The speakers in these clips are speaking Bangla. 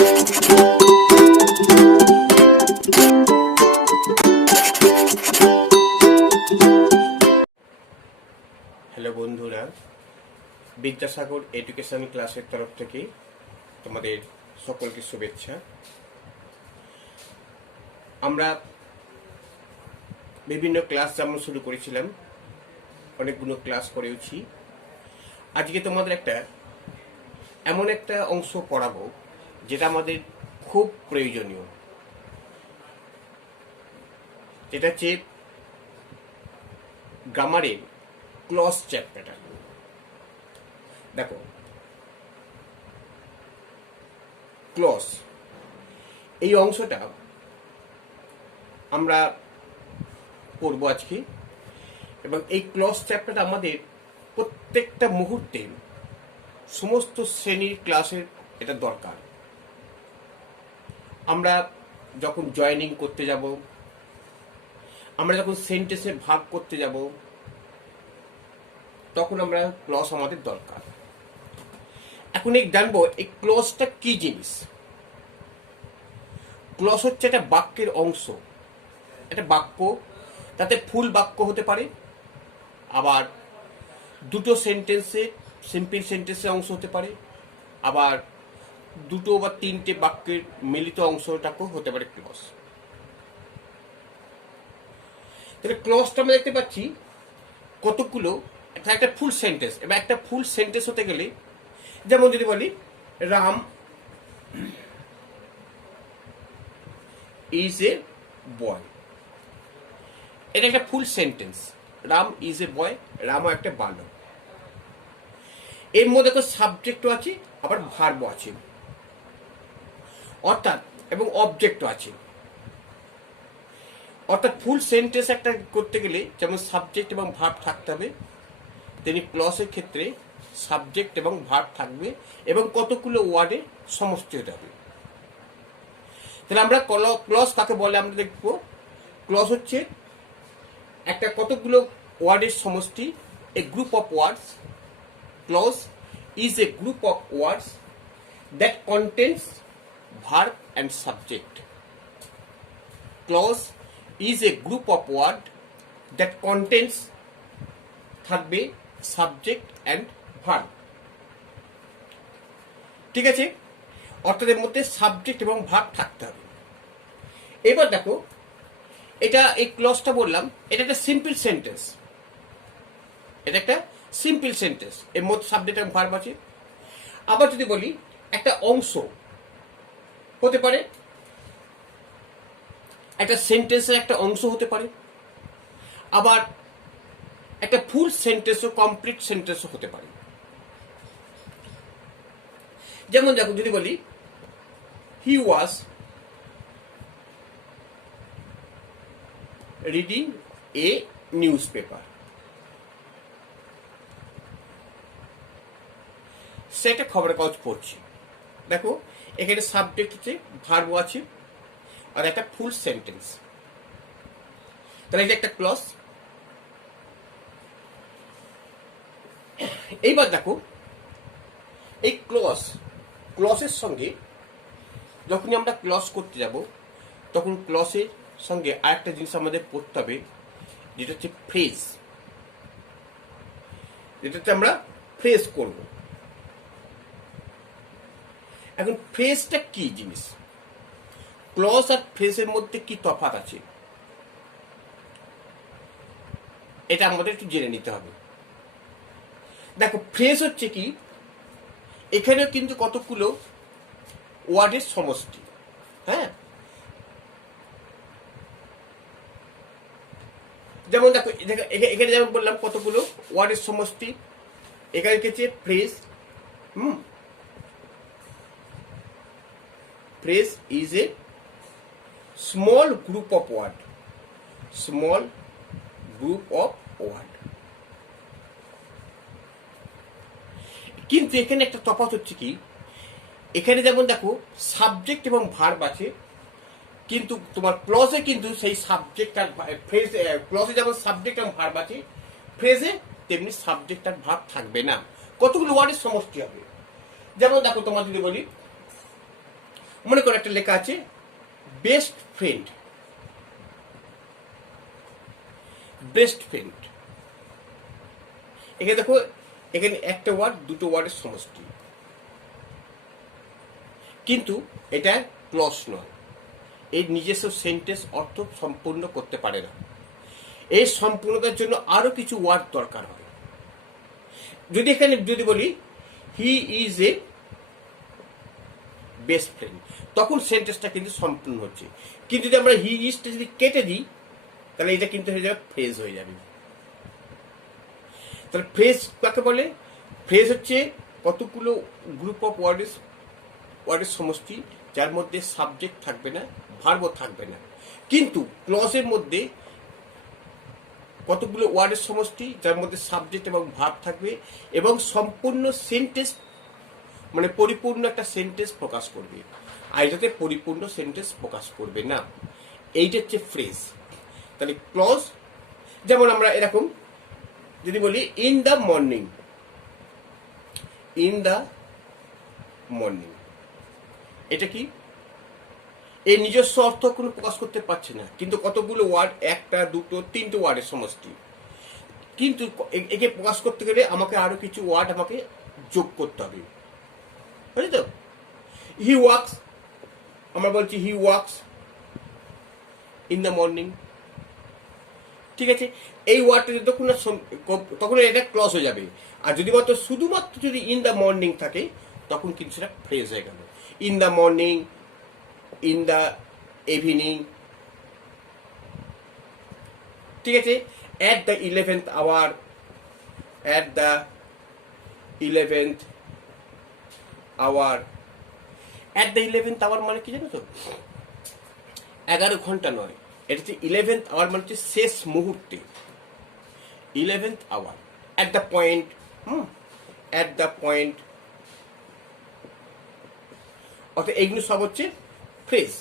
হ্যালো বন্ধুরা, বিদ্যাসাগর এডুকেশন ক্লাসের তরফ থেকে তোমাদের সকলকে শুভেচ্ছা। আমরা বিভিন্ন ক্লাস যেমন শুরু করেছিলাম, অনেকগুলো ক্লাস করেওছি। আজকে তোমাদের এমন একটা অংশ পড়াবো যেটা আমাদের খুব প্রয়োজনীয়, যেটা হচ্ছে গ্রামারের ক্লজ চ্যাপ্টারটা। দেখো, ক্লজ এই অংশটা আমরা পড়বো আজকে, এবং এই ক্লজ চ্যাপ্টারটা আমাদের প্রত্যেকটা মুহূর্তে সমস্ত শ্রেণীর ক্লাসের এটা দরকার। আমরা যখন জয়েনিং করতে যাব, আমরা যখন সেন্টেন্সে ভাগ করতে যাব, তখন আমরা ক্লজ আমাদের দরকার। এখন জানবো এই ক্লজটা কি জিনিস। ক্লজ হচ্ছে একটা বাক্যের অংশ, একটা বাক্য, তাতে ফুল বাক্য হতে পারে, আবার দুটো সেন্টেন্সে সিম্পল সেন্টেন্সের অংশ হতে পারে, আবার দুটো বা তিনটে বাক্যের মিলিত অংশটাকেও হতে পারে ক্লজ। তাহলে ক্লজটা আমরা দেখতে পাচ্ছি কতগুলো, একটা ফুল সেন্টেন্স। এবার একটা ফুল সেন্টেন্স হতে গেলে, যেমন যদি বলি রাম ইজ এ বয়, এটা একটা full sentence. Ram is a boy, রামও একটা বালক। এর মধ্যে তো সাবজেক্টও আছে, আবার ভার্বও আছে, অর্থাৎ এবং অবজেক্টও আছে। অর্থাৎ ফুল সেন্টেন্স একটা করতে গেলে যেমন সাবজেক্ট এবং ভার্ব থাকতে হবে, তেমনি ক্লজের ক্ষেত্রে সাবজেক্ট এবং ভার্ব থাকবে, এবং কতগুলো ওয়ার্ডে সমষ্টি হতে হবে। তাহলে আমরা ক্লজ কাকে বলে আমরা দেখব। ক্লজ হচ্ছে একটা কতগুলো ওয়ার্ডের সমষ্টি, a group of words. Clause is a group of words that contains verb and subject. Clause is a group of word that contains থাকবে সাবজেক্ট অ্যান্ড ভার্ব। ঠিক আছে, অর্থাৎ এর মধ্যে সাবজেক্ট এবং ভার্ব থাকতে হবে। এবার দেখো, এটা এই ক্লজটা বললাম, এটা একটা সিম্পল সেন্টেন্স। এটা একটা সিম্পল সেন্টেন্স, এর মধ্যে সাবজেক্ট এবং ভার্ব আছে। আবার যদি বলি একটা অংশ হতে পারে, একটা সেন্টেন্সের একটা অংশ হতে পারে, আবার একটা ফুল সেন্টেন্সও কমপ্লিট সেন্টেন্সও হতে পারে। যেমন দেখো, যদি বলি he was reading a newspaper, সে একটা খবরের কাগজ পড়ছে। দেখো, এখানে সাবজেক্ট আছে, ভার্ব আছে, আর একটা ফুল সেন্টেন্স। তাহলে এটা একটা ক্লজ। এইবার দেখো, এই ক্লজের সঙ্গে যখনই আমরা ক্লজ করতে যাব, তখন ক্লজের সঙ্গে আরেকটা জিনিস আমাদের পড়তে হবে, যেটা হচ্ছে ফ্রেজ। যেটাতে আমরা ফ্রেজ করব। এখন ফ্রেজটা কি জিনিস, ক্লজ আর ফ্রেজের মধ্যে কি তফাৎ আছে, এটা আমাদের একটু জেনে নিতে হবে। দেখো, ফ্রেজ হচ্ছে কি, এখানেও কিন্তু কতগুলো ওয়ার্ডের সমষ্টি। হ্যাঁ, যেমন দেখো, এখানে যেমন বললাম কতগুলো ওয়ার্ডের সমষ্টি। এখানে কিছু phrase. Phrase is a small group of word, small group of word. কিন্তু এখানে একটা তফাৎ হচ্ছে কি, এখানে যেমন দেখো সাবজেক্ট এবং ভার্ব আছে, কিন্তু তোমার ক্লজে কিন্তু সেই সাবজেক্ট আর ফ্রেজ, ক্লজে যেমন সাবজেক্ট এবং ভার্ব আছে, ফ্রেজে তেমনি সাবজেক্ট আর ভার্ব থাকবে না, কতগুলো ওয়ার্ডের সমষ্টি হবে। যেমন দেখো, তোমার যদি বলি মনে করো একটা লেখা আছে বেস্ট ফ্রেন্ড, বেস্ট ফ্রেন্ড। এখানে দেখো, এখানে একটা ওয়ার্ড দুটো ওয়ার্ডের সমষ্টি, কিন্তু এটা ক্লজ নয়। এর নিজস্ব সেন্টেন্স অর্থ সম্পূর্ণ করতে পারে না। এই সম্পূর্ণতার জন্য আরো কিছু ওয়ার্ড দরকার হয়। যদি এখানে যদি বলি he is a best friend, তখন সেন্টেন্সটা কিন্তু সম্পূর্ণ হচ্ছে। কিন্তু যদি আমরা হি ইজটা যদি কেটে দিই, তাহলে এটা কিন্তু হয়ে যাবে ফ্রেজ হয়ে যাবে। তাহলে ফ্রেজ কাকে বলে? ফ্রেজ হচ্ছে কতগুলো গ্রুপ অফ ওয়ার্ডের সমষ্টি, যার মধ্যে সাবজেক্ট থাকবে না, ভার্বও থাকবে না। কিন্তু ক্লজের মধ্যে কতগুলো ওয়ার্ডের সমষ্টি, যার মধ্যে সাবজেক্ট এবং ভার্ব থাকবে, এবং সম্পূর্ণ সেন্টেন্স মানে পরিপূর্ণ একটা সেন্টেন্স প্রকাশ করবে। আর এটাতে পরিপূর্ণ সেন্টেন্স প্রকাশ করবে না। এইটা হচ্ছে ফ্রেজ। তাহলে ক্লজ, যেমন আমরা এরকম যদি বলি in the morning, in the morning, এটা কি? এই নিজস্ব অর্থ কোনো প্রকাশ করতে পারছে না, কিন্তু কতগুলো ওয়ার্ড, একটা দুটো তিনটে ওয়ার্ডের সমষ্টি। কিন্তু একে প্রকাশ করতে গেলে আমাকে আরো কিছু ওয়ার্ড আমাকে যোগ করতে হবে, বুঝলি তো? হি ওয়াক্স, আমরা বলছি হি ওয়াক্স ইন দ্য মর্নিং, ঠিক আছে? এই ওয়ার্ডটা তখন এটা ক্লজ হয়ে যাবে। আর যদি মাত্র শুধুমাত্র যদি ইন দ্য মর্নিং থাকে, তখন কিন্তু সেটা ফ্রেজ হয়ে গেল। In the morning, in the evening, ঠিক আছে? At the 11th hour, at the 11th hour. At the 11th hour মানে কি জানো তো? 11 ঘন্টা নয়, এটা হচ্ছে 11th আওয়ার মানে হচ্ছে শেষ মুহূর্তে। 11th hour, at the point, at the point. অর্থাৎ এইগুলো সব হচ্ছে ফ্রেজ।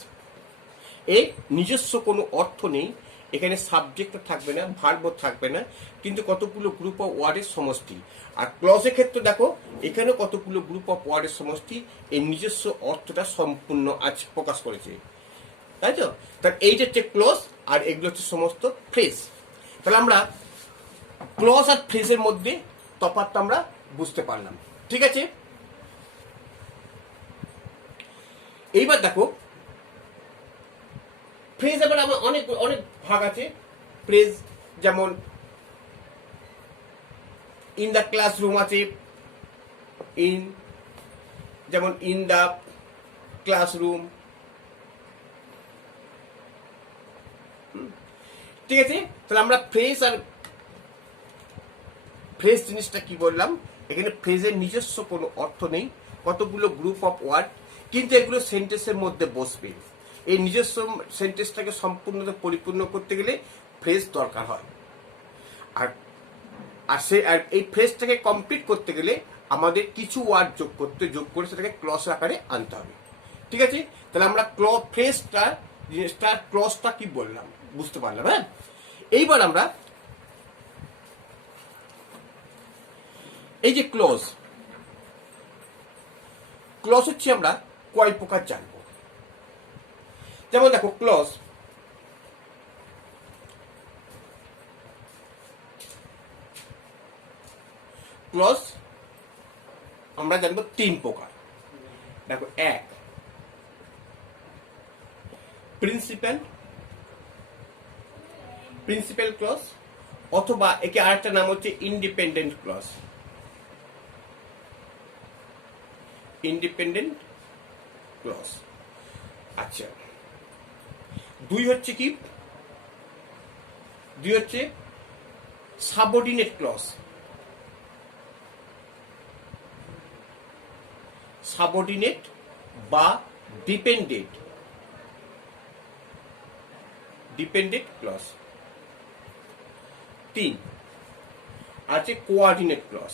এর নিজস্ব কোনো অর্থ নেই, এখানে সাবজেক্টও থাকবে না, ভার্বও থাকবে না, কিন্তু কতগুলো গ্রুপ অফ ওয়ার্ডের সমষ্টি। আর ক্লজের ক্ষেত্রে দেখো, এখানেও কতগুলো গ্রুপ অফ ওয়ার্ডের সমষ্টি, এই নিজস্ব অর্থটা সম্পূর্ণ আজ প্রকাশ করেছে, তাই তো? তাহলে এইটা হচ্ছে ক্লজ, আর এগুলো হচ্ছে সমস্ত ফ্রেজ। তাহলে আমরা ক্লজ আর ফ্রেজের মধ্যে তফাৎটা আমরা বুঝতে পারলাম, ঠিক আছে? এইবার দেখো, ফ্রেজ আবার আমার অনেক অনেক ভাগ আছে। ফ্রেজ যেমন ইন দ্য ক্লাসরুম আছে, ইন, যেমন ইন দ্য ক্লাসরুম, ঠিক আছে? তাহলে আমরা ফ্রেজ জিনিসটা কি বললাম? এখানে ফ্রেজের নিজস্ব কোনো অর্থ নেই, কতগুলো গ্রুপ অফ ওয়ার্ড, কিন্তু এগুলো সেন্টেন্সের মধ্যে বসবে। এই নিজস্ব সেন্টেন্সটাকে সম্পূর্ণ পরিপূর্ণ করতে গেলে ফ্রেজ দরকার হয়। আর এই ফ্রেজটাকে কমপ্লিট করতে গেলে আমাদের কিছু ওয়ার্ড যোগ করে সেটাকে ক্লজ আকারে আনতে হবে, ঠিক আছে? তাহলে আমরা ক্লজটা কি বললাম বুঝতে পারলাম, হ্যাঁ? এইবার আমরা এই যে ক্লজ হচ্ছে আমরা কয় প্রকার জানবো। যেমন দেখো, ক্লজ আমরা জানবো 3 প্রকার। দেখো, 1 প্রিন্সিপাল ক্লজ, অথবা একে আরেকটা নাম হচ্ছে ইন্ডিপেন্ডেন্ট ক্লজ। Independent clause. আচ্ছা, 2 হচ্ছে কি? 2 হচ্ছে সাবঅর্ডিনেট ক্লজ। সাবঅর্ডিনেট বা ডিপেন্ডেন্ট ক্লজ। 3 আছে coordinate clause.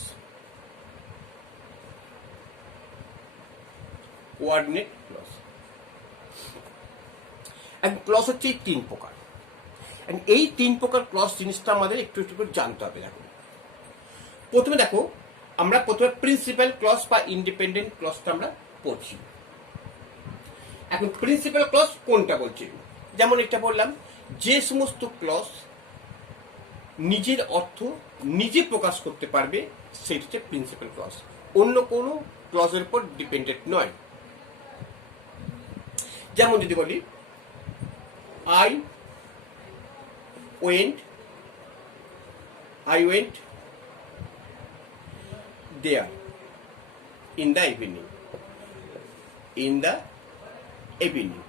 Coordinate clause. Clause হচ্ছে এই 3 প্রকার। এই 3 প্রকার ক্লজ জিনিসটা আমাদের একটু একটু করে জানতে হবে। দেখো, প্রথমে দেখো, আমরা প্রথমে প্রিন্সিপাল ক্লজ বা ইন্ডিপেন্ডেন্ট ক্লজটা আমরা পড়ছি। এখন প্রিন্সিপাল ক্লজ কোনটা বলছি, যেমন এটা বললাম যে সমস্ত ক্লজ নিজের অর্থ নিজে প্রকাশ করতে পারবে সেটা হচ্ছে প্রিন্সিপাল ক্লজ, অন্য কোনো ক্লজের উপর ডিপেন্ডেন্ট নয়। যেমন যদি বলি I went there in the evening,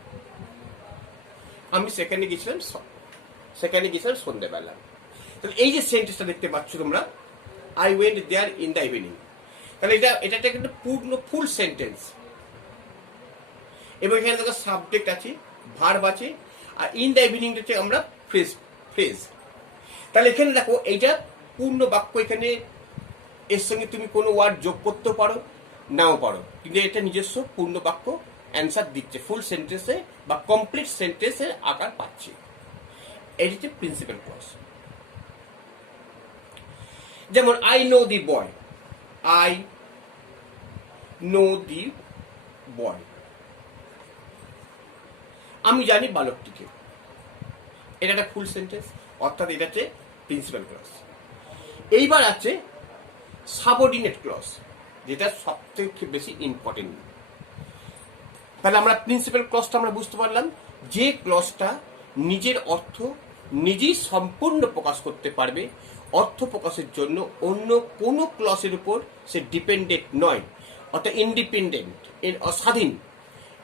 আমি সেখানে গেছিলাম সন্ধ্যেবেলা। তাহলে এই যে সেন্টেন্সটা দেখতে পাচ্ছ তোমরা, I went there in the evening, তাহলে এটা কিন্তু পূর্ণ ফুল সেন্টেন্স। এবং এখানে দেখো সাবজেক্ট আছে, ভার্ব আছে, আর ইন দ্য ইভিনিংটা হচ্ছে আমরা ফ্রেজ। তাহলে এখানে দেখো এইটা পূর্ণ বাক্য, এখানে এর সঙ্গে তুমি কোনো ওয়ার্ড যোগ করতেও পারো নাও পারো, কিন্তু এটা নিজস্ব পূর্ণ বাক্য অ্যান্সার দিচ্ছে, ফুল সেন্টেন্সে বা কমপ্লিট সেন্টেন্সের আকার পাচ্ছে। এটি হচ্ছে প্রিন্সিপাল ক্লজ। যেমন আই নো দি বয়, আমি জানি বালকটিকে, এটা একটা ফুল সেন্টেন্স, অর্থাৎ এটা হচ্ছে প্রিন্সিপাল ক্লজ। এইবার আছে সাবঅর্ডিনেট ক্লজ, যেটা সবথেকে বেশি ইম্পর্টেন্ট। তাহলে আমরা প্রিন্সিপাল ক্লজটা আমরা বুঝতে পারলাম, যে ক্লজটা নিজের অর্থ নিজেই সম্পূর্ণ প্রকাশ করতে পারবে, অর্থ প্রকাশের জন্য অন্য কোনো ক্লজের উপর সে ডিপেন্ডেন্ট নয়, অর্থাৎ ইন্ডিপেন্ডেন্ট, স্বাধীন।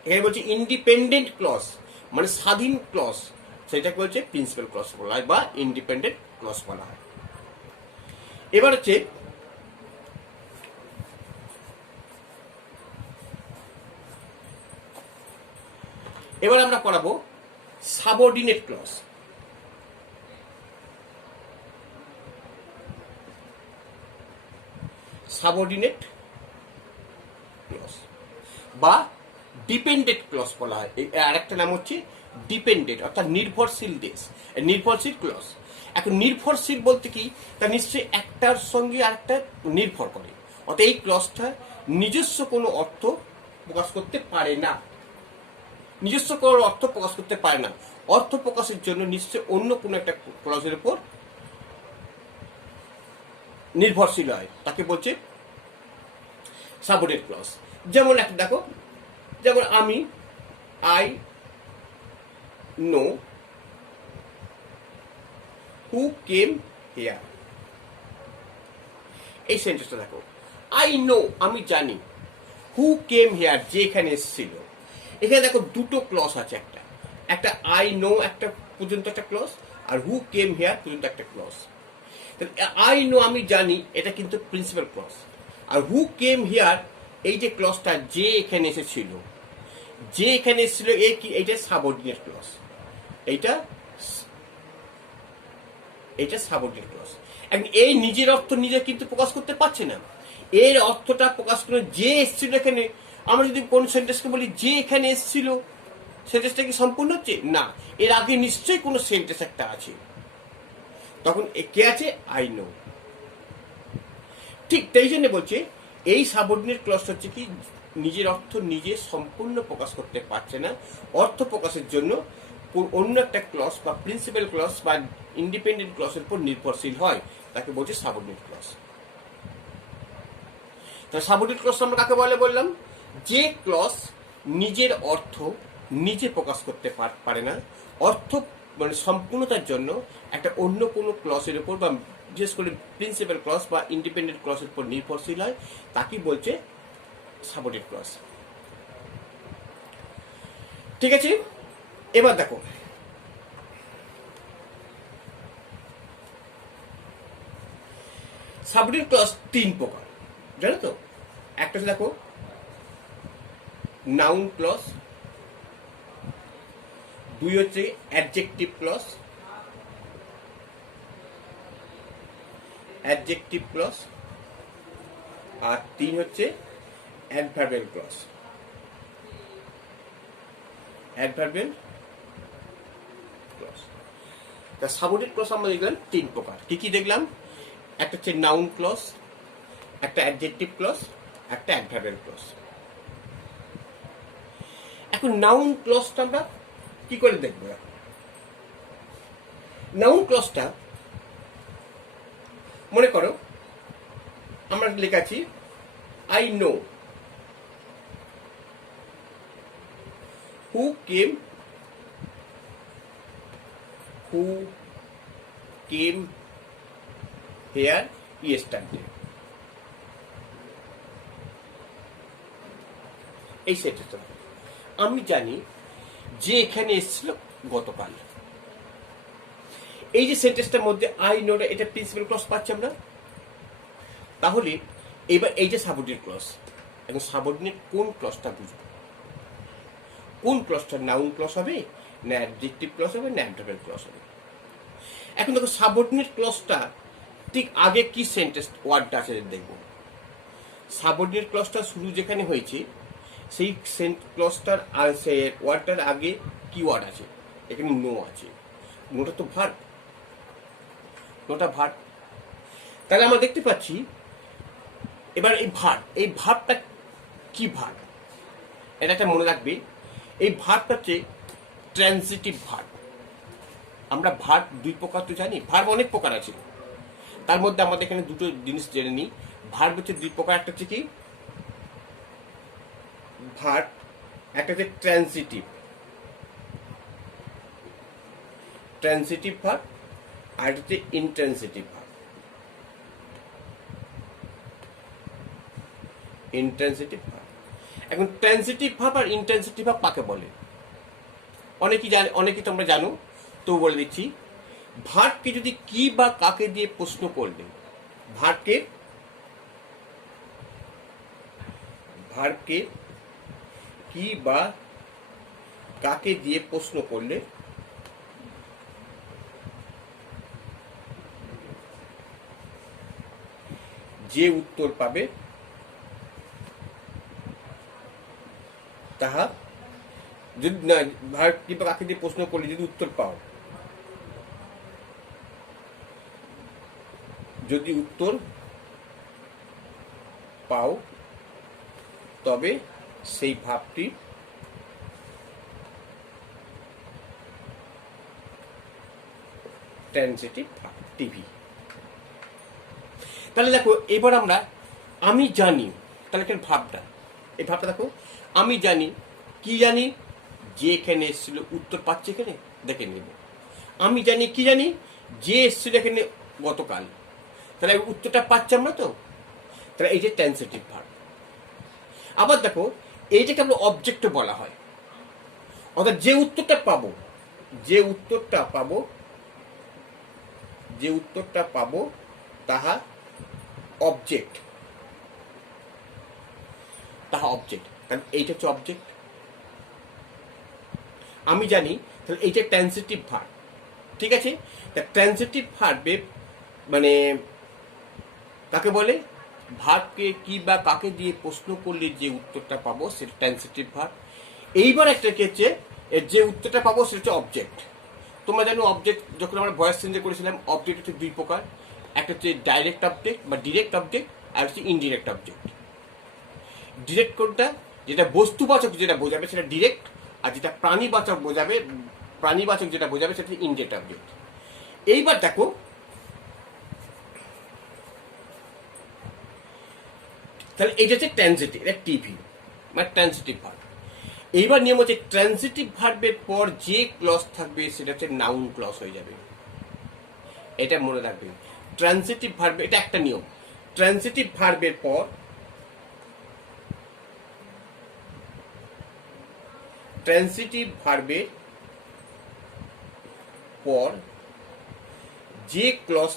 এখানে বলছে ইন্ডিপেন্ডেন্ট ক্লজ মানে স্বাধীন ক্লজ, সেটাকে বলছে প্রিন্সিপাল ক্লজ বলা হয় বা ইন্ডিপেন্ডেন্ট ক্লজ বলা হয়। এবার হচ্ছে এবার আমরা পড়াবো সাবঅর্ডিনেট ক্লজ। সাবঅর্ডিনেট ক্লজ বা ডিপেন্ডেন্ট ক্লজ বলা হয়। আরেকটা নাম হচ্ছে ডিপেন্ডেন্ট, অর্থাৎ নির্ভরশীল ক্লজ। এখন নির্ভরশীল বলতে কি, তা নিশ্চয়ই একটার সঙ্গে আরেকটা নির্ভর করে, অর্থাৎ এই ক্লজটা নিজস্ব কোনো অর্থ প্রকাশ করতে পারে না, অর্থ প্রকাশের জন্য নিশ্চয় অন্য কোনো একটা ক্লজের উপর নির্ভরশীল হয়, তাকে বলছে সাবঅর্ডিনেট ক্লজ। যেমন একটা দেখো, যেমন I know who came here, এই সেন্টেন্সটা দেখো, আই নো আমি জানি, হু কেম হিয়ার যে এখানে এসেছিল। এখানে দেখো দুটো ক্লজ আছে, একটা আই নো একটা পর্যন্ত একটা ক্লজ, আর হু কেম হিয়ার পর্যন্ত একটা ক্লজ। আই নো আমি জানি, এটা কিন্তু প্রিন্সিপাল ক্লজ। আর হু কেম হিয়ার এই যে ক্লজটা, যে এখানে এসেছিল, এইটা সাবঅর্ডিনেট ক্লজ, এইটা সাবঅর্ডিনেট ক্লজ। এখন এই নিজের অর্থ নিজে কিন্তু প্রকাশ করতে পারছে না, এর অর্থটা প্রকাশ করে যে এসেছিল এখানে। আমরা যদি কোন সেন্টেন্সকে বলি যে এখানে এসেছিল, সেন্টেন্সটা কি সম্পূর্ণ হচ্ছে না, এর আগে নিশ্চয়ই কোনো সেন্টেন্স একটা আছে, তখন কে আছে, আই নো। ঠিক তাই জন্য বলছে এই সাবঅর্ডিনেট ক্লজটা হচ্ছে কি, নিজের অর্থ নিজে সম্পূর্ণ প্রকাশ করতে পারছে না, অর্থ প্রকাশের জন্য অন্য একটা ক্লজ বা প্রিন্সিপাল ক্লজ বা ইন্ডিপেন্ডেন্ট ক্লজের উপর নির্ভরশীল হয়, তাকে বলছে সাবঅর্ডিনেট ক্লজ। তাহলে সাবঅর্ডিনেট ক্লজ আমরা কাকে বলে বললাম, যে ক্লজ নিজের অর্থ নিজে প্রকাশ করতে পারে না, অর্থ মানে সম্পূর্ণতার জন্য একটা অন্য কোনো ক্লজের উপর বা বিশেষ করে প্রিন্সিপাল ক্লজ বা ইন্ডিপেন্ডেন্ট ক্লজের উপর নির্ভরশীল হয়, তাকে বলছে সাবঅর্ডিনেট ক্লজ। ঠিক আছে, এবার দেখো সাবঅর্ডিনেট ক্লজ 3 প্রকার, জানো তো? একটা দেখো নাউন ক্লজ, 2 হচ্ছে অ্যাডজেক্টিভ ক্লজ, আর 3 হচ্ছে অ্যাডভার্বিয়াল ক্লজ। তা সাবঅর্ডিনেট ক্লজ আমরা দেখলাম 3 প্রকার। কি দেখলাম? একটা হচ্ছে নাউন ক্লজ, একটা অ্যাডজেক্টিভ ক্লজ, একটা অ্যাডভার্বিয়াল ক্লজ। দেখো নাউন ক্লজটা আমরা কি করে দেখবো। নাউন ক্লজটা মনে করো আমরা লেখাছি I know who came here yesterday. এই সেন্টেন্সটা আমি জানি যে এখানে এসেছিল গতকাল। এই যে সেন্টেন্সটার মধ্যে আই নোটা এটা প্রিন্সিপাল ক্লজ পাচ্ছি আমরা। তাহলে এবার এই যে সাবঅর্ডিনেট ক্লজ, এখন সাবঅর্ডিনেট কোন ক্লজটা বুঝবো, কোন ক্লজটা নাউন ক্লজ হবে না অ্যাডজেক্টিভ ক্লজ হবে না অ্যাডভার্ব ক্লজ হবে। এখন দেখো সাবঅর্ডিনেট ক্লজটা ঠিক আগে কি সেন্টেন্স ওয়ার্ডটা আছে দেখবো। সাবঅর্ডিনেট ক্লজটা শুরু যেখানে হয়েছে সেই ক্লজটার ওয়ার্ডটার আগে কি ওয়ার্ড আছে, এখানে নো আছে। নোটা তো ভার্ব, নোটা ভার্ব। তাহলে আমরা দেখতে পাচ্ছি এবার এই ভার্বটা কি ভার্ব, এটা একটা মনে রাখবে। এই ভার্বটা হচ্ছে ট্রানজিটিভ ভার্ব। আমরা ভার্ব দুই প্রকার তো জানি, ভার্ব অনেক প্রকার আছে, তার মধ্যে আমাদের এখানে দুটো জিনিস জেনে নিই। ভার্ব হচ্ছে দুই প্রকার, একটা হচ্ছে কি ভার্ব, একটা হচ্ছে ট্রানজিটিভ ভার্ব, আর হচ্ছে ইনট্রানজিটিভ ভার্ব। Intransitive verb. এখন ট্রানজিটিভ ভার্ব আর ইনট্রানজিটিভ ভার্ব কাকে বলে অনেকেই তোমরা জানো, তো বলে দিচ্ছি। ভার্বকে যদি কি বা কাকে দিয়ে প্রশ্ন করলে, ভার্বকে কি বা কাকে দিয়ে প্রশ্ন করলে যে উত্তর পাবে তাহা, যদি ভার্ব কি বা কাকে দিয়ে প্রশ্ন করলে যদি উত্তর পাও, যদি উত্তর পাও তবে সেই ভাবটি ট্রানজিটিভ ভার্ব, টিভি। তাহলে দেখো এবার আমরা আমি জানি, তাহলে এখানে ভাবটা, এই ভাবটা দেখো আমি জানি, কি জানি যে এখানে এসেছিল উত্তর পাচ্ছে এখানে দেখে নেব। আমি জানি কি জানি যে এসেছিল এখানে গতকাল, তাহলে উত্তরটা পাচ্ছি আমরা তো, তাহলে এই যে ট্রানজিটিভ ভার্ব। আবার দেখো এইটাকে আমরা অবজেক্ট বলা হয়, অর্থাৎ যে উত্তরটা পাবো তাহা অবজেক্ট, কারণ এইটা হচ্ছে অবজেক্ট। আমি জানি, তাহলে এইটা ট্রানজিটিভ ভার্ব, ঠিক আছে। ট্রানজিটিভ ভার্বে মানে কাকে বলে, ভার্বকে কি বা কাকে দিয়ে প্রশ্ন করলে যে উত্তরটা পাবো সেটা ট্রানজিটিভ ভার্ব। এইবার একটা হচ্ছে যে উত্তরটা পাবো সেটা হচ্ছে অবজেক্ট। তোমরা জানো অবজেক্ট যখন আমরা ভয়েস চেঞ্জ করেছিলাম, অবজেক্ট হচ্ছে দুই প্রকার, একটা হচ্ছে ডাইরেক্ট অবজেক্ট বা ডিরেক্ট অবজেক্ট, আর হচ্ছে ইনডিরেক্ট অবজেক্ট। ডিরেক্ট কোনটা, যেটা বস্তুবাচক যেটা বোঝাবে সেটা ডিরেক্ট, আর যেটা প্রাণীবাচক যেটা বোঝাবে সেটা ইনডিরেক্ট অবজেক্ট। এইবার দেখো তাহলে এটা হচ্ছে ট্রানজিটিভ, এটা টিভি মানে ট্রানজিটিভ ভার্ব। এইবার নিয়ম হচ্ছে ট্রানজিটিভ ভার্বের পর যে ক্লজ থাকবে সেটা হচ্ছে নাউন ক্লজ হয়ে যাবে, এটা মনে রাখবে। ট্রানজিটিভ ভার্ব, এটা একটা নিয়ম, ট্রানজিটিভ ভার্বের পর যে ক্লজ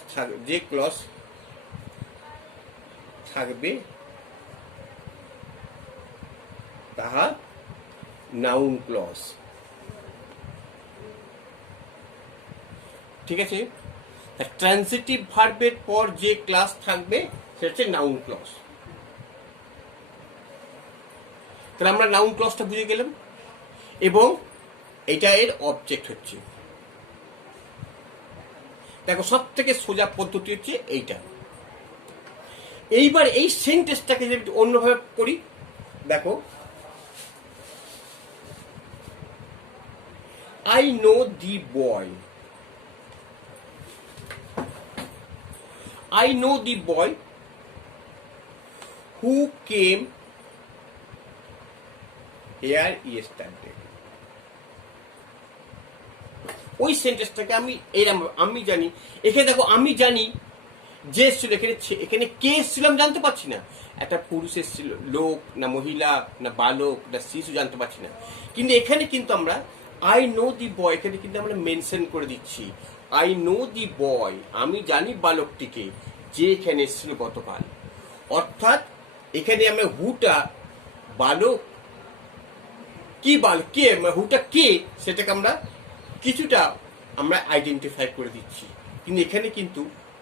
থাকবে তাহা নাউন ক্লজ, ঠিক আছে। ট্রানজিটিভ ভার্বের পর যে ক্লাস থাকবে সেটা হচ্ছে নাউন ক্লজ। তাহলে আমরা নাউন ক্লজটা বুঝে গেলাম, এবং এটা এর অবজেক্ট হচ্ছে। দেখো সব থেকে সোজা পদ্ধতি হচ্ছে এইটা। এইবার এই সেন্টেন্সটাকে যদি অন্যভাবে করি, দেখো I know the boy, I know the boy who came here yesterday. ওই সেন্টেন্সটাকে আমি জানি, এখানে দেখো আমি জানি যে এসেছিল, এখানে কে এসেছিল আমি জানতে পারছি না, একটা পুরুষ এসেছিল, লোক না মহিলা না বালক না শিশু জানতে পারছি না, কিন্তু এখানে কিন্তু আমরা আই নো দি বয় এখানে কিন্তু আমরা মেনশন করে দিচ্ছি, আই নো দি বয়, আমি জানি বালকটিকে যে এখানে এসেছিল গতকাল। অর্থাৎ এখানে আমরা হুটা বালক কি কে হুটা কে সেটাকে আমরা কিছুটা আমরা আইডেন্টিফাই করে দিচ্ছি, কিন্তু এখানে কিন্তু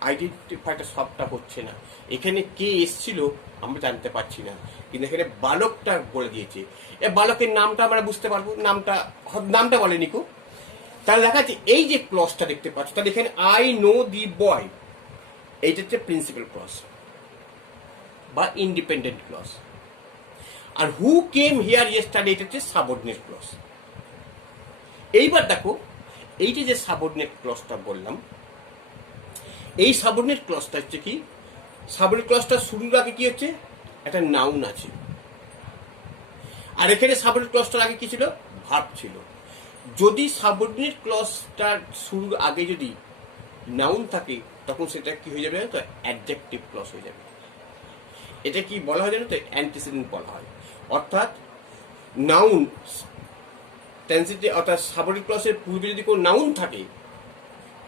আইডেন্টিফাইটা সবটা হচ্ছে না, এখানে কে এসেছিল আমরা জানতে পারছি না, কিন্তু এখানে বালকটা বলে দিয়েছে। এ বালকের নামটা আমরা বুঝতে পারবো, নামটা বলেনি কো, তাহলে দেখা যাচ্ছে এই যে ক্লজটা দেখতে পাচ্ছ, তাহলে এখানে আই নো দি বয় এইটা হচ্ছে প্রিন্সিপাল ক্লজ বা ইন্ডিপেন্ডেন্ট ক্লজ, আর হু কেম হিয়ার ইয়েস্টারডে এটা হচ্ছে সাবঅর্ডিনেট ক্লজ। এইবার দেখো এইটা যে সাবঅর্ডিনেট ক্লজটা বললাম, এই সাবঅর্ডিনেট ক্লজটা হচ্ছে কি, সাবঅর্ডিনেট ক্লজটা শুরুর আগে কি হচ্ছে, একটা নাউন আছে, আর এখানে সাবঅর্ডিনেট ক্লজটার আগে কি ছিল, ভার্ব ছিল। যদি সাবঅর্ডিনেট ক্লজটার শুরুর আগে যদি নাউন থাকে তখন সেটা কি হয়ে যাবে তো অ্যাডজেক্টিভ ক্লজ হয়ে যাবে। এটা কি বলা হয় জানো তো, অ্যান্টিসিডেন্ট বলা হয়। অর্থাৎ নাউন ট্রান্সিটিভ অর্থাৎ সাবঅর্ডিনেট ক্লজের পূর্বে যদি কোনো নাউন থাকে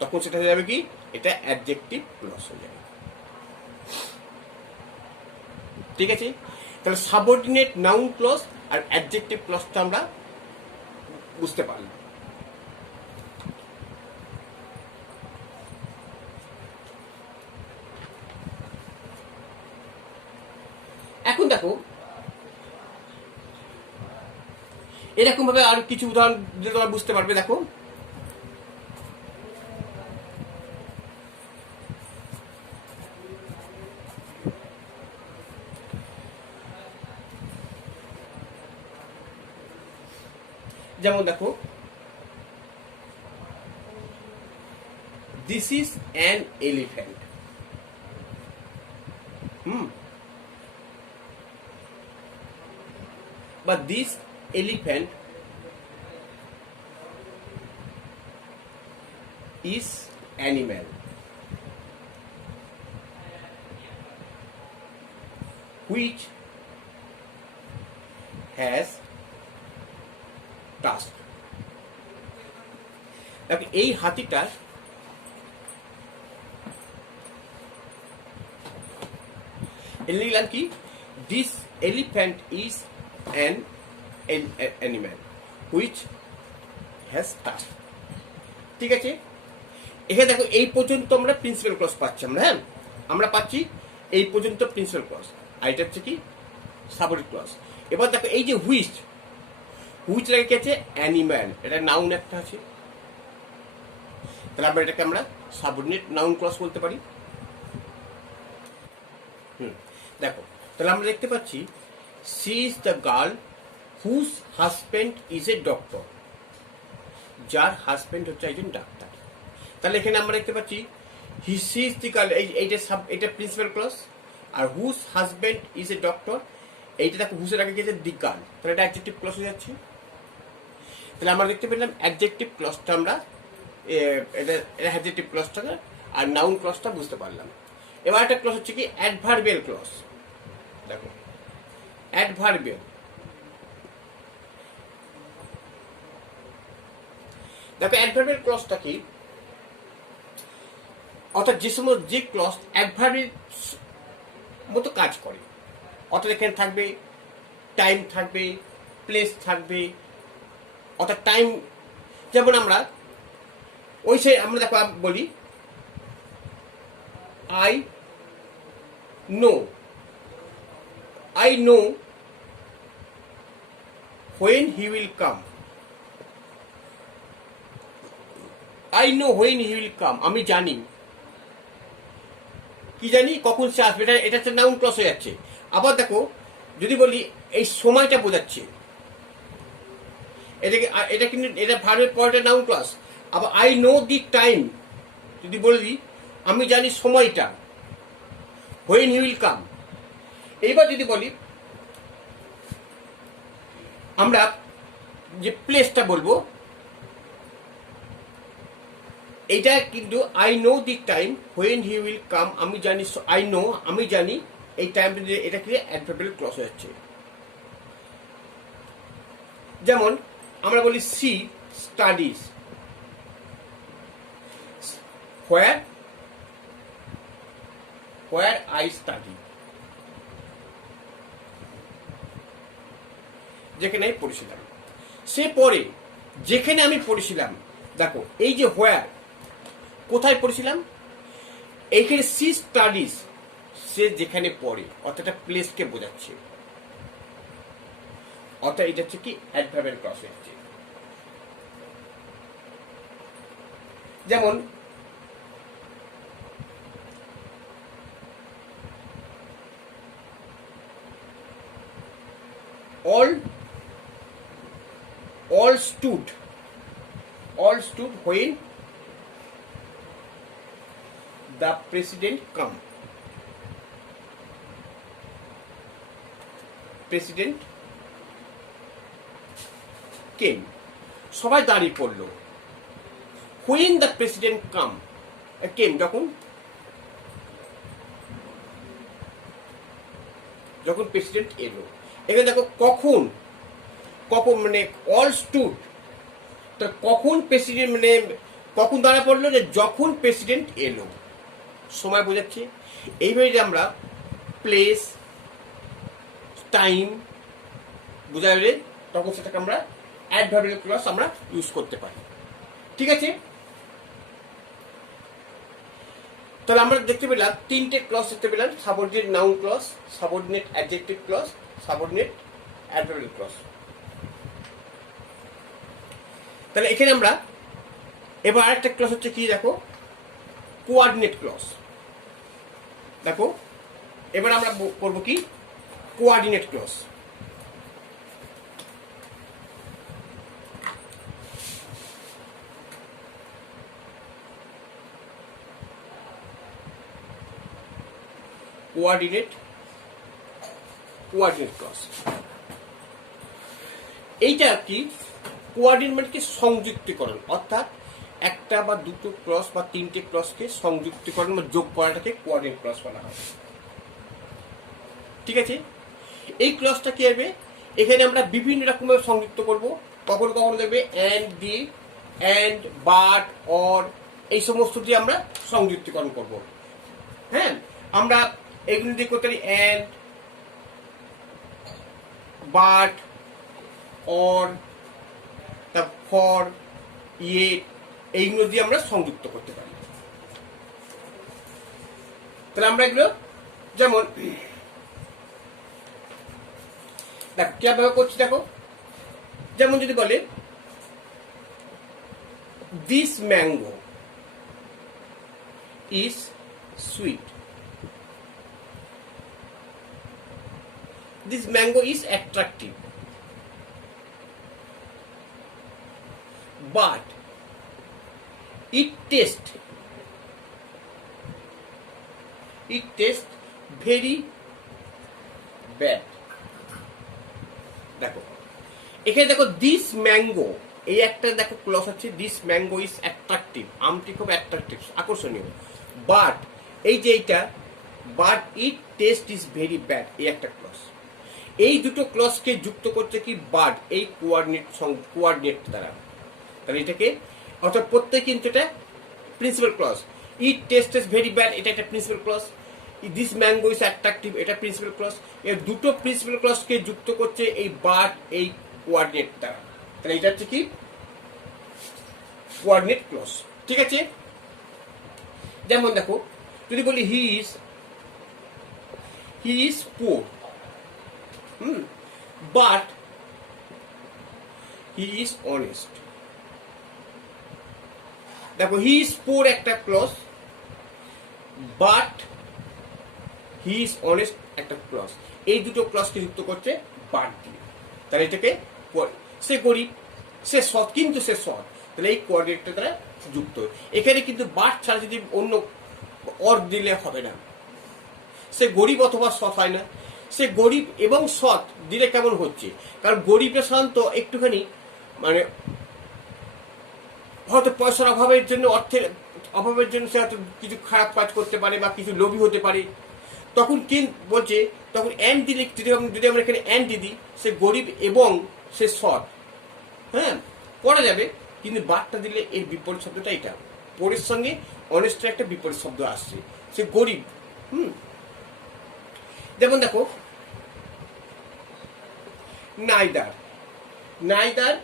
তখন সেটা হয়ে যাবে কি, এটা অ্যাডজেক্টিভ ক্লজ হয়ে যাবে। ঠিক আছে, তাহলে সাবঅর্ডিনেট নাউন ক্লজ আর অ্যাডজেক্টিভ ক্লজটা আমরা বুঝতে পারলাম। এখন দেখো এরকম ভাবে আর কিছু উদাহরণ দিলে তোমরা বুঝতে পারবে। দেখো যেমন দেখো দিস ইজ অ্যান এলিফ্যান্ট, বা this elephant is animal which has tusk। দেখো এই হাতিটার লিখলাম কি, this elephant is an animal which has tusk। ঠিক আছে, এখানে দেখো এই পর্যন্ত আমরা প্রিন্সিপাল ক্লজ পাচ্ছি, আমরা পাচ্ছি এই পর্যন্ত প্রিন্সিপাল ক্লজ, আর এটা হচ্ছে কি সাবঅর্ডিনেট ক্লজ। এবার দেখো এই যে হুইচ লাগে কি আছে, অ্যানিম্যাল, এটা নাউন একটা আছে, তাহলে আমরা এটাকে আমরা সাবঅর্ডিনেট নাউন ক্লজ বলতে পারি। দেখো তাহলে আমরা দেখতে পাচ্ছি she is the girl whose husband is a doctor, যার হাজব্যান্ড হচ্ছে একজন ডাক্তার। তাহলে এখানে আমরা দেখতে পাচ্ছি he she is the girl, এইটা প্রিন্সিপাল ক্লজ, আর whose husband is a doctor, এইটা দেখো হুজের আগে গিয়েছে দি গার্ল, তাহলে এটা অ্যাডজেক্টিভ ক্লজ হয়ে যাচ্ছে। তাহলে আমরা দেখতে পেলাম অ্যাডজেক্টিভ ক্লজটা আমরা এটা অ্যাডজেক্টিভ ক্লজটা আর নাউন ক্লজটা বুঝতে পারলাম। এবার একটা ক্লজ হচ্ছে কি অ্যাডভার্বিয়াল ক্লজ। দেখো অ্যাডভার্বিয়াল, দেখো অ্যাডভার্বিয়াল ক্লজটা কি, অর্থাৎ যে সময় যে ক্লজ অ্যাডভার্বের মতো কাজ করে, অর্থাৎ এখানে থাকবে টাইম থাকবে, প্লেস থাকবে। অর্থাৎ টাইম যেমন আমরা ওই সে আমরা দেখো বলি I know when he will come, I know when he will come, আমি জানি, কি জানি কখন সে আসবে, এটা হচ্ছে নাউন ক্লজ হয়ে যাচ্ছে। আবার দেখো যদি বলি এই সময়টা বোঝাচ্ছে, এটা কিন্তু এটা ভার্বের পরের নাউন ক্লজ। আবার আই নো দি টাইম যদি বলে দিই আমি জানি সময়টা, হোয়েন হি উইল কাম। এইবার যদি বলি আমরা যে প্লেসটা বলবো, এইটা কিন্তু I know the time when he will come, আমি জানি, আই নো আমি জানি এই টাইমটা, এটা কি অ্যাডভার্বিয়াল ক্লজ হয়ে যাচ্ছে। যেমন আমরা বলি she studies, where I study, যেখানে আমি পড়েছিলাম। সে পড়ে যেখানে আমি পড়েছিলাম। দেখো এই যে হোয়ার, কোথায় পড়েছিলাম, এইখানে সি স্টাডিজ, সে যেখানে পড়ে, অর্থাৎ প্লেসকে বোঝাচ্ছে, অর্থাৎ এটা হচ্ছে কি অ্যাডভার্বিয়াল ক্লজ হচ্ছে। যেমন all stood when the president came. সবাই দাঁড়িয়ে পড়লো। when the president came, যখন প্রেসিডেন্ট এলো। এখানে দেখো কখন মানে অল স্টুড, তো কখন প্রেসিডেন্ট মানে কখন দাঁড়া পড়লো, যে যখন প্রেসিডেন্ট এলো, সময় বোঝাচ্ছে। এইভাবে যে আমরা প্লেস টাইম বোঝালে তখন সেটাকে আমরা অ্যাডভার্বিয়াল ক্লজ আমরা ইউজ করতে পারি। ঠিক আছে, তাহলে আমরা দেখতে পেলাম তিনটে ক্লজ দেখতে পেলাম, subordinate noun clause, subordinate adjective clause, subordinate adverbial clause. তাহলে এখানে আমরা এবার আরেকটা ক্লজ হচ্ছে কি, দেখো কোঅর্ডিনেট ক্লজ। দেখো এবার আমরা করবো কি কোঅর্ডিনেট ক্লজ। কোঅর্ডিনেট ক্লজ এইটা কি, কোঅর্ডিনেট মানে কি সংযুক্তিকরণ, অর্থাৎ একটা বা দুটো ক্লজ বা তিনটে ক্লজকে সংযুক্তিকরণ বা যোগ করাটাকে কোঅর্ডিনেট ক্লজ বলা হয়। ঠিক আছে, এই ক্লজটা কি হবে, এখানে আমরা বিভিন্ন রকমের সংযুক্ত করব। কখনো কখনো দেখবে and, the, and, but, or, এই সমস্ত দিয়ে আমরা সংযুক্তিকরণ করব। হ্যাঁ, আমরা এগুলো দিয়ে করতে পারি অ্যান্ড, বাট, অর, ফর, ইয়ে, এইগুলো দিয়ে আমরা সংযুক্ত করতে পারি। তাহলে আমরা এগুলো যেমন দেখো কিভাবে করছি, দেখো যেমন যদি বলে this mango is sweet, this mango is attractive, but it tastes very bad. দেখো এখানে দেখো দিস ম্যাঙ্গো, এই একটা দেখো ক্লজ আছে, দিস ম্যাঙ্গো ইজ অ্যাট্রাকটিভ, আমটি খুব অ্যাট্রাকটিভ, আকর্ষণীয়। বাট এই যে এইটা, but it taste is very bad, এই একটা ক্লজ। এই দুটো ক্লজকে যুক্ত করছে কি বাট, এই কোঅর্ডিনেট দ্বারা। তাহলে এটাকে অর্থাৎ প্রত্যেক কিন্তু এটা principal clause. It taste is very bad, এটা একটা principal clause. This mango is attractive, এটা প্রিন্সিপাল ক্লজ। এই দুটো প্রিন্সিপাল ক্লজকে যুক্ত করছে এই বাট, এই কোঅর্ডিনেট দ্বারা। তাহলে এটা হচ্ছে কি কোঅর্ডিনেট ক্লজ। ঠিক আছে, যেমন দেখো যদি বলি he is poor, but he is honest. দেখো he is poor একটা clause, but he is honest একটা ক্লজ। এই দুটো ক্লজকে যুক্ত করছে বাট দিয়ে। তাহলে এটাকে সে গরিব, সে সৎ, কিন্তু সে সৎ, তাহলে এই কোঅর্ডিনেটটা দ্বারা যুক্ত। এখানে কিন্তু বাট ছাড়া যদি অন্য অর দিলে হবে না। সে গরিব অথবা সৎ হয় না, সে গরিব এবং সৎ দিলে কেমন হচ্ছে, কারণ গরিবটা সাধারণত একটুখানি মানে হয়তো পয়সার অভাবের জন্য, অর্থের অভাবের জন্য সে হয়তো কিছু খারাপ কাজ করতে পারে বা কিছু লোভী হতে পারে। তখন কি বলছে, তখন অ্যান্ড দিলে, যদি আমরা এখানে অ্যান্ড দিই, সে গরিব এবং সে সৎ, হ্যাঁ পড়া যাবে, কিন্তু বাটটা দিলে এর বিপরীত শব্দটা এটা, পরের সঙ্গে অনেস্টের একটা বিপরীত শব্দ আসছে, সে গরিব। যেমন দেখো, neither, neither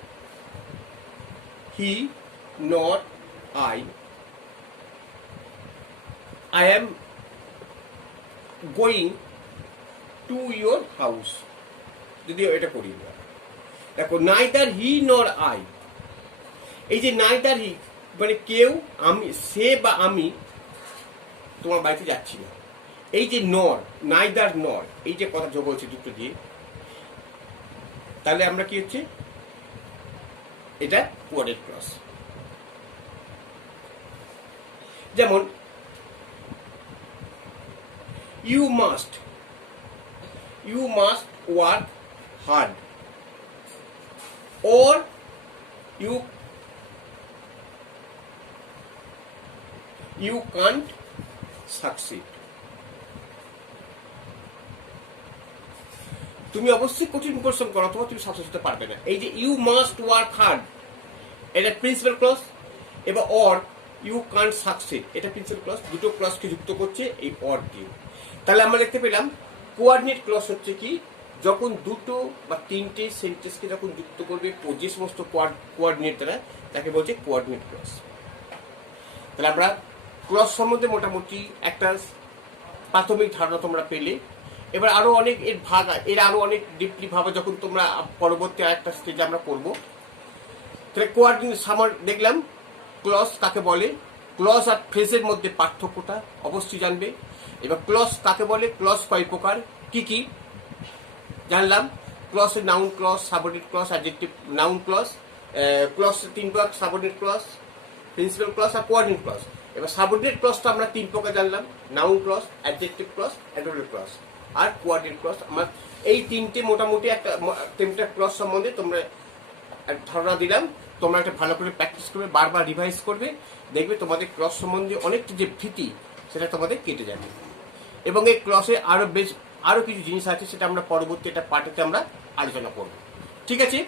he not I am going to your house, যদি এটা করি দেখো, নাইদার হি নর আই, এই যে নাইদার হি মানে কেউ, আমি, সে বা আমি তোমার বাড়িতে যাচ্ছি না। এই যে নর, নাইদার নর, এই যে কথা যোগ হচ্ছে দুটো দিয়ে, তাহলে আমরা কি হচ্ছে, এটা কোঅর্ডিনেট ক্লজ। যেমন you must work hard, or you can't succeed. তুমি অবশ্যই কঠিন পরিশ্রম করো অথবা তুমি সাকসেস হতে পারবে না। এই যে ইউ মাস্ট ওয়ার্ক হার্ড, এটা প্রিন্সিপাল ক্লজ, এবার অর ইউ কান্ট সাকসিড, এটা প্রিন্সিপাল ক্লজ, দুটো ক্লজকে যুক্ত করছে এই অর দিয়ে। তাহলে আমরা দেখতে পেলাম কোঅর্ডিনেট ক্লজ হচ্ছে কি, যখন দুটো বা তিনটে সেন্টেন্সকে যখন যুক্ত করবে যে সমস্ত কোঅর্ডিনেট দ্বারা, তাকে বলছে কোঅর্ডিনেট ক্লজ। তাহলে আমরা ক্লজ সম্বন্ধে মোটামুটি একটা প্রাথমিক ধারণা তোমরা পেলে। এবার আরো অনেক এর ভাগ, এর আরো অনেক ডিপলি ভাবে যখন তোমরা পরবর্তী আরেকটা স্টেজে আমরা করবো। তাহলে কোঅর্ডিনেট সামার দেখলাম, ক্লজ কাকে বলে, ক্লজ আর ফ্রেজের মধ্যে পার্থক্যটা অবশ্যই জানবে। এবার ক্লজ কাকে বলে, ক্লজ কয় প্রকার, কি কি জানলাম। ক্লজের noun clause, subordinate clause, adjective noun clause. Clause তিন প্রকার, সাবঅর্ডিনেট ক্লজ, প্রিন্সিপাল ক্লজ আর কোঅর্ডিনেট ক্লজ। এবার সাবঅর্ডিনেট ক্লজটা আমরা তিন প্রকার জানলাম, noun clause, adjective clause, adverb clause আর কোঅর্ডিনেট ক্লজ। আমার এই তিনটে মোটামুটি একটা তিনটা ক্লজ সম্বন্ধে তোমরা ধারণা দিলাম। তোমরা একটা ভালো করে প্র্যাকটিস করবে, বারবার রিভাইজ করবে, দেখবে তোমাদের ক্লজ সম্বন্ধে অনেকটা যে ভীতি সেটা তোমাদের কেটে যাবে। এবং এই ক্লসে আরো কিছু জিনিস আছে, সেটা আমরা পরবর্তী একটা পার্টিতে আমরা আলোচনা করব। ঠিক আছে।